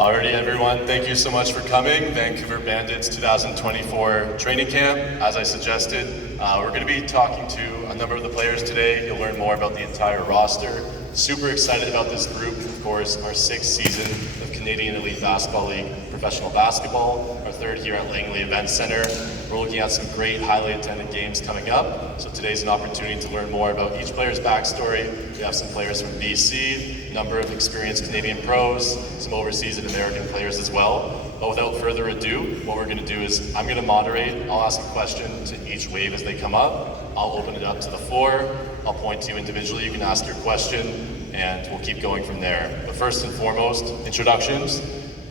Alrighty everyone, thank you so much for coming. Vancouver Bandits 2024 training camp. As I suggested, we're going to be talking to a number of the players today. You'll learn more about the entire roster. Super excited about this group. Of course, our 6th season of Canadian Elite Basketball League professional basketball, our 3rd here at Langley Event Center. We're looking at some great, highly attended games coming up. So today's an opportunity to learn more about each player's backstory. We have some players from BC, a number of experienced Canadian pros, some overseas and American players as well. But without further ado, what we're going to do is I'm going to moderate. I'll ask a question to each wave as they come up. I'll open it up to the floor. I'll point to you individually. You can ask your question, and we'll keep going from there. But first and foremost, introductions.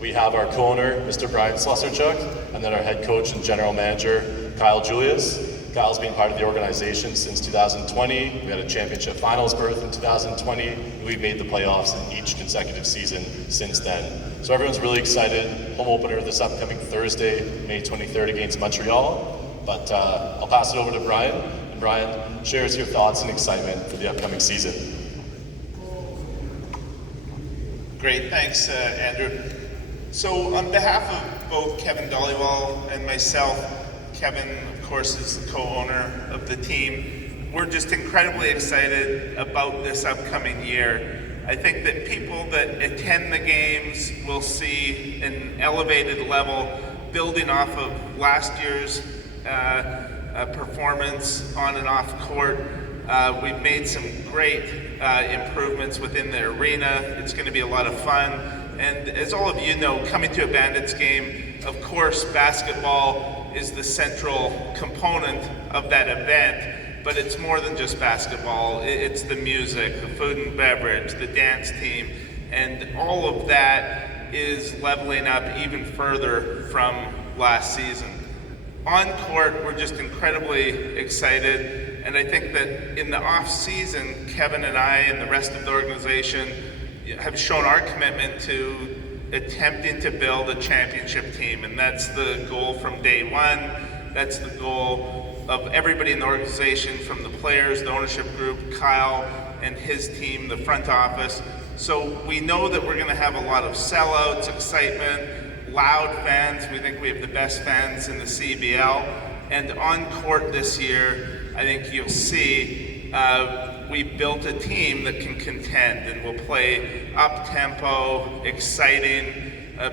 We have our co-owner, Mr. Brian Slusarchuk, and then our head coach and general manager, Kyle Julius. Kyle's been part of the organization since 2020. We had a championship finals berth in 2020. We've made the playoffs in each consecutive season since then. So everyone's really excited. Home opener this upcoming Thursday, May 23rd against Montreal. But I'll pass it over to Brian. And Brian, share us your thoughts and excitement for the upcoming season. Great, thanks Andrew. So on behalf of both Kevin Dollywall and myself, Kevin, of course, is the co-owner of the team. We're just incredibly excited about this upcoming year. I think that people that attend the games will see an elevated level building off of last year's performance on and off court. We've made some great improvements within the arena. It's going to be a lot of fun. And as all of you know, coming to a Bandits game, of course, basketball is the central component of that event, but it's more than just basketball. It's the music, the food and beverage, the dance team, and all of that is leveling up even further from last season. On court, we're just incredibly excited, and I think that in the off season, Kevin and I and the rest of the organization have shown our commitment to attempting to build a championship team, and that's the goal from day one. That's the goal of everybody in the organization, from the players, the ownership group, Kyle and his team, the front office. So we know that we're going to have a lot of sellouts, excitement, loud fans. We think we have the best fans in the CBL. And on court this year, I think you'll see we built a team that can contend and will play up-tempo, exciting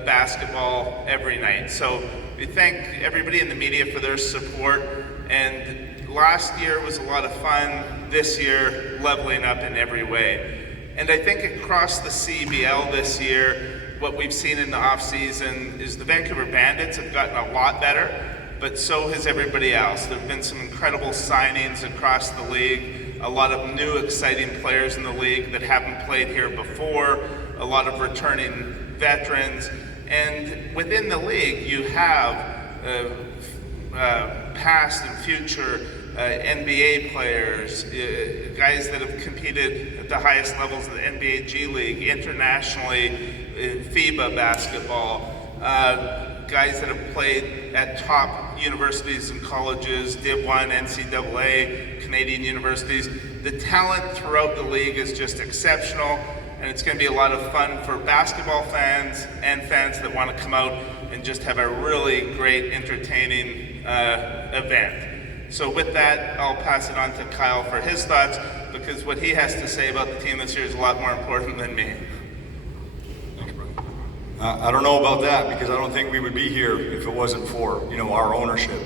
basketball every night. So we thank everybody in the media for their support. And last year was a lot of fun. This year, leveling up in every way. And I think across the CBL this year, what we've seen in the off-season is the Vancouver Bandits have gotten a lot better, but so has everybody else. There have been some incredible signings across the league. A lot of new exciting players in the league that haven't played here before, a lot of returning veterans, and within the league you have past and future NBA players, guys that have competed at the highest levels of the NBA G League, internationally in FIBA basketball, guys that have played at top universities and colleges, Div 1, NCAA, Canadian universities. The talent throughout the league is just exceptional, and it's going to be a lot of fun for basketball fans and fans that want to come out and just have a really great, entertaining event. So with that, I'll pass it on to Kyle for his thoughts, because what he has to say about the team this year is a lot more important than me. I don't know about that, because I don't think we would be here if it wasn't for our ownership.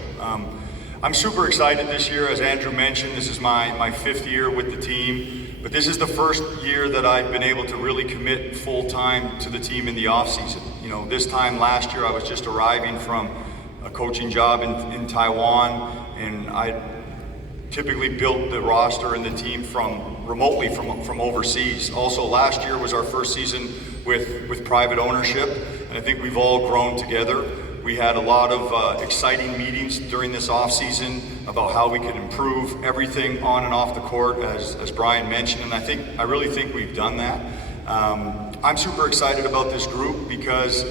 I'm super excited this year. As Andrew mentioned, this is my 5th year with the team, but this is the first year that I've been able to really commit full time to the team in the off season. This time last year I was just arriving from a coaching job in Taiwan, and I typically built the roster and the team remotely from overseas. Also, last year was our first season with private ownership, and I think we've all grown together. We had a lot of exciting meetings during this off season about how we could improve everything on and off the court, as Brian mentioned, and I really think we've done that. I'm super excited about this group because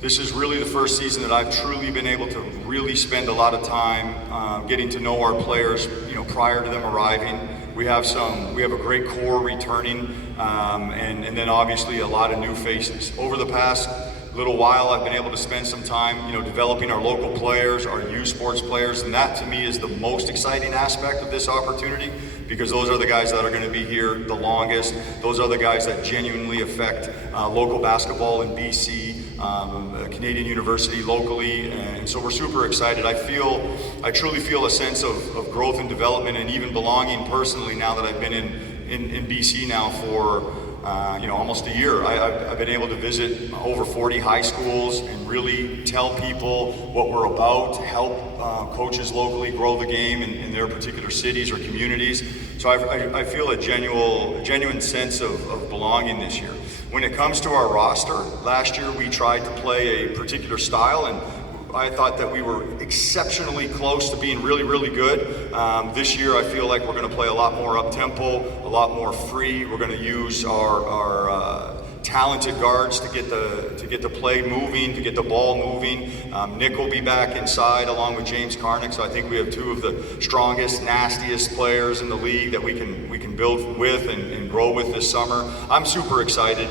this is really the first season that I've truly been able to really spend a lot of time getting to know our players, prior to them arriving. We have a great core returning, and then obviously a lot of new faces. Over the past little while, I've been able to spend some time, developing our local players, our youth sports players, and that to me is the most exciting aspect of this opportunity, because those are the guys that are going to be here the longest. Those are the guys that genuinely affect local basketball in BC, Canadian University locally, and so we're super excited. I truly feel a sense of growth and development and even belonging personally now that I've been in BC now for almost a year. I've been able to visit over 40 high schools and really tell people what we're about, help coaches locally grow the game in their particular cities or communities. So I feel a genuine sense of belonging this year. When it comes to our roster, last year we tried to play a particular style, and I thought that we were exceptionally close to being really, really good. This year, I feel like we're going to play a lot more up-tempo, a lot more free. We're going to use our talented guards to get the play moving, to get the ball moving. Nick will be back inside along with James Karnick, so I think we have two of the strongest, nastiest players in the league that we can build with and grow with this summer. I'm super excited.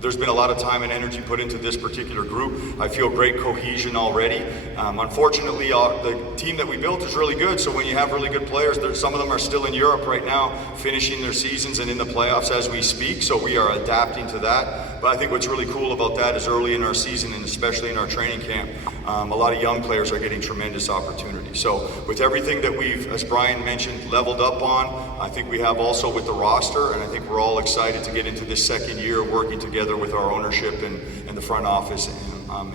There's been a lot of time and energy put into this particular group. I feel great cohesion already. Unfortunately, the team that we built is really good, so when you have really good players, some of them are still in Europe right now, finishing their seasons and in the playoffs as we speak, so we are adapting to that. But I think what's really cool about that is early in our season, and especially in our training camp, a lot of young players are getting tremendous opportunity. So with everything that we've, as Brian mentioned, leveled up on, I think we have also with the roster, and I think we're all excited to get into this second year of working together with our ownership and the front office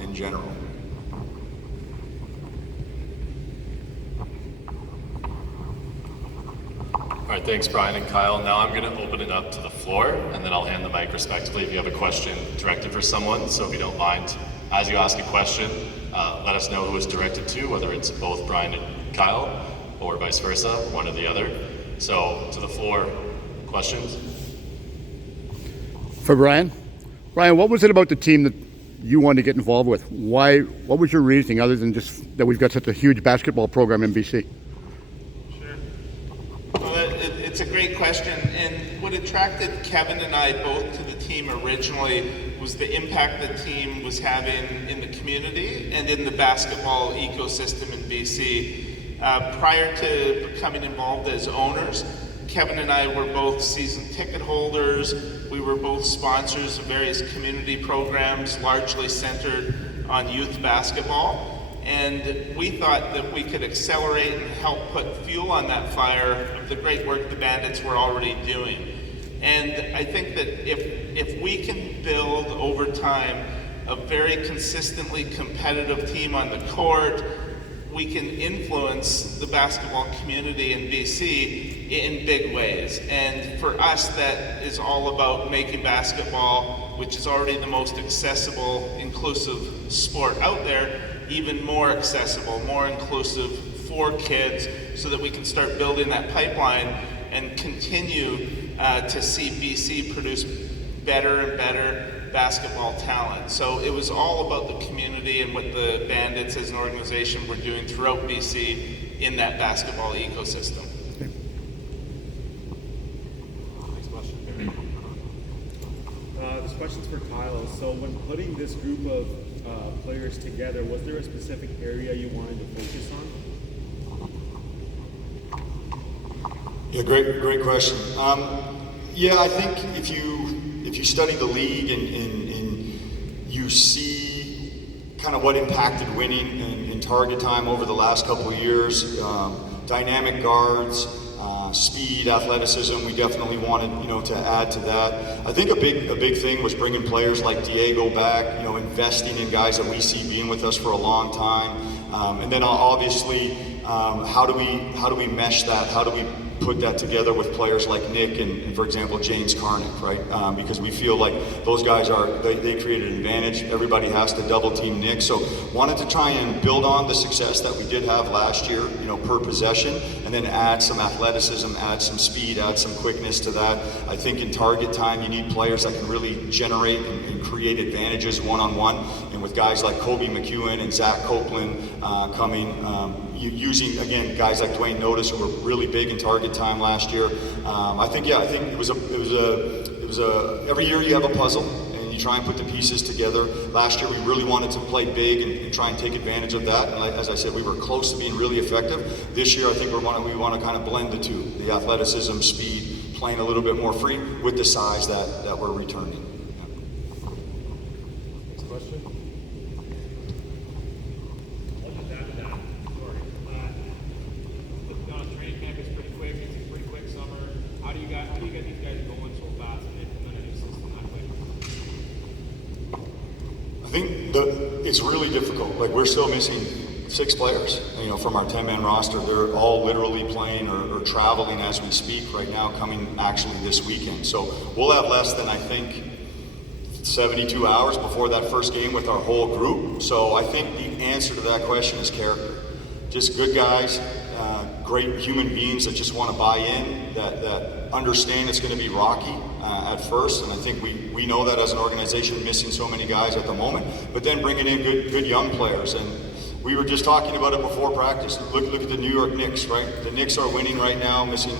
in general. All right, thanks Brian and Kyle. Now I'm going to open it up to the floor, and then I'll hand the mic respectively if you have a question directed for someone. So if you don't mind, as you ask a question, let us know who it's directed to, whether it's both Brian and Kyle or vice versa, one or the other. So to the floor, questions? For Brian? Brian, what was it about the team that you wanted to get involved with? Why? What was your reasoning other than just that we've got such a huge basketball program in BC? Sure. Well, it's a great question, and what attracted Kevin and I both to the team originally was the impact the team was having in the community and in the basketball ecosystem in BC. Prior to becoming involved as owners, Kevin and I were both season ticket holders. We were both sponsors of various community programs, largely centered on youth basketball. And we thought that we could accelerate and help put fuel on that fire of the great work the Bandits were already doing. And I think that if we can build over time a very consistently competitive team on the court, we can influence the basketball community in BC in big ways. And for us, that is all about making basketball, which is already the most accessible, inclusive sport out there, even more accessible, more inclusive for kids, so that we can start building that pipeline and continue to see BC produce better and better basketball talent. So it was all about the community and what the Bandits as an organization were doing throughout BC in that basketball ecosystem. Next question. This question's for Kyle. So when putting this group of players together, was there a specific area you wanted to focus on? Yeah, great question. I think if you study the league and you see kind of what impacted winning in target time over the last couple of years, dynamic guards, speed, athleticism, we definitely wanted to add to that. I think a big thing was bringing players like Diego back, investing in guys that we see being with us for a long time, and then obviously how do we mesh that? How do we put that together with players like Nick and for example, James Karnick, right? Because we feel like those guys they create an advantage. Everybody has to double team Nick. So wanted to try and build on the success that we did have last year, per possession, and then add some athleticism, add some speed, add some quickness to that. I think in target time, you need players that can really generate and create advantages one-on-one. And with guys like Kobe McEwen and Zach Copeland coming, using again guys like Dwayne Notice who were really big in target time last year. I think it was a every year you have a puzzle and you try and put the pieces together. Last year we really wanted to play big and try and take advantage of that. And as I said, we were close to being really effective. This year I think we want to kind of blend the two, the athleticism, speed, playing a little bit more free with the size that we're returning. Next question. Training camp is pretty quick. It's a pretty quick summer. How do you get these guys going so fast and implement a new system that quick? I think it's really difficult. Like, we're still missing 6 players, from our 10-man roster. They're all literally playing or traveling as we speak right now, coming actually this weekend. So we'll have less than, I think, 72 hours before that first game with our whole group. So I think the answer to that question is character. Just good guys, great human beings that just want to buy in, that understand it's going to be rocky at first, and I think we know that as an organization, missing so many guys at the moment, but then bringing in good young players. And we were just talking about it before practice. Look at the New York Knicks, right? The Knicks are winning right now, missing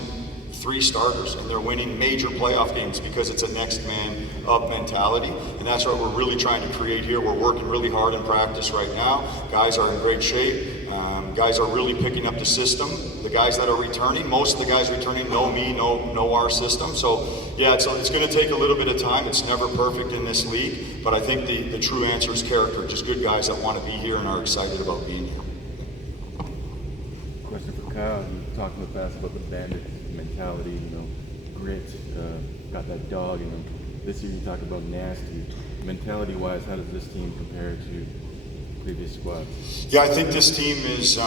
3 starters, and they're winning major playoff games because it's a next man up mentality, and that's what we're really trying to create here. We're working really hard in practice right now. Guys are in great shape. Guys are really picking up the system. The guys that are returning, most of the guys returning know me, know our system. So yeah, it's going to take a little bit of time. It's never perfect in this league, but I think the true answer is character. Just good guys that want to be here and are excited about being here. Question for Kyle. You talked in the past about the Bandit mentality, grit, got that dog in them. This year you talk about nasty. Mentality-wise, how does this team compare to previous squads? Yeah, I think this team is,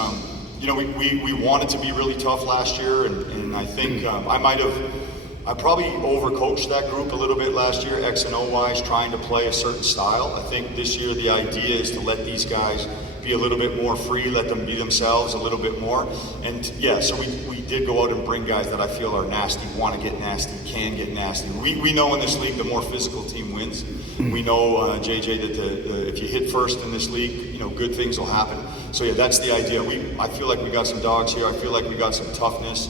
we wanted to be really tough last year, and I think I probably overcoached that group a little bit last year, X and O-wise, trying to play a certain style. I think this year the idea is to let these guys be a little bit more free, let them be themselves a little bit more. And yeah, so we did go out and bring guys that I feel are nasty, want to get nasty, can get nasty. We know in this league the more physical team wins. We know, JJ, that if you hit first in this league, good things will happen. So yeah, that's the idea. I feel like we got some dogs here. I feel like we got some toughness.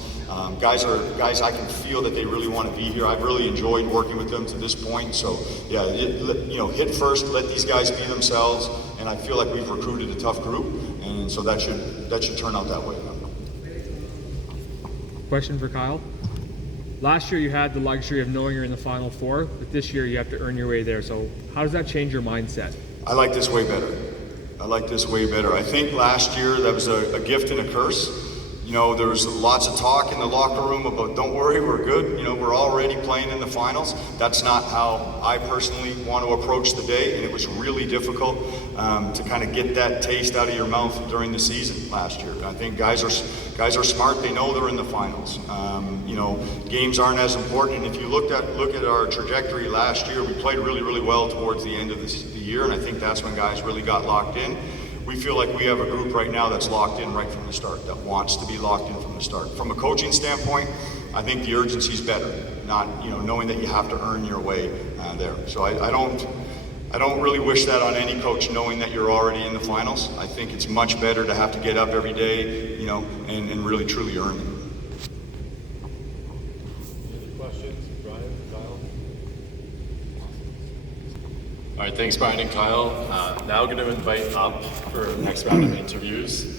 Guys, I can feel that they really want to be here. I've really enjoyed working with them to this point. So yeah, hit first, let these guys be themselves, and I feel like we've recruited a tough group, and so that should turn out that way. Question for Kyle. Last year you had the luxury of knowing you're in the Final Four, but this year you have to earn your way there. So how does that change your mindset? I like this way better. I think last year that was a gift and a curse. There was lots of talk in the locker room about, don't worry, we're good. We're already playing in the finals. That's not how I personally want to approach the day, and it was really difficult to kind of get that taste out of your mouth during the season last year. I think guys are smart. They know they're in the finals. Games aren't as important. And if you look at our trajectory last year, we played really, really well towards the end of the year, and I think that's when guys really got locked in. We feel like we have a group right now that's locked in right from the start, that wants to be locked in from the start. From a coaching standpoint, I think the urgency is better, not knowing that you have to earn your way there. So I don't really wish that on any coach, knowing that you're already in the finals. I think it's much better to have to get up every day, and really truly earn it. Any other questions? Brian, Kyle? All right, thanks, Brian and Kyle. Now we're going to invite up for the next round of interviews.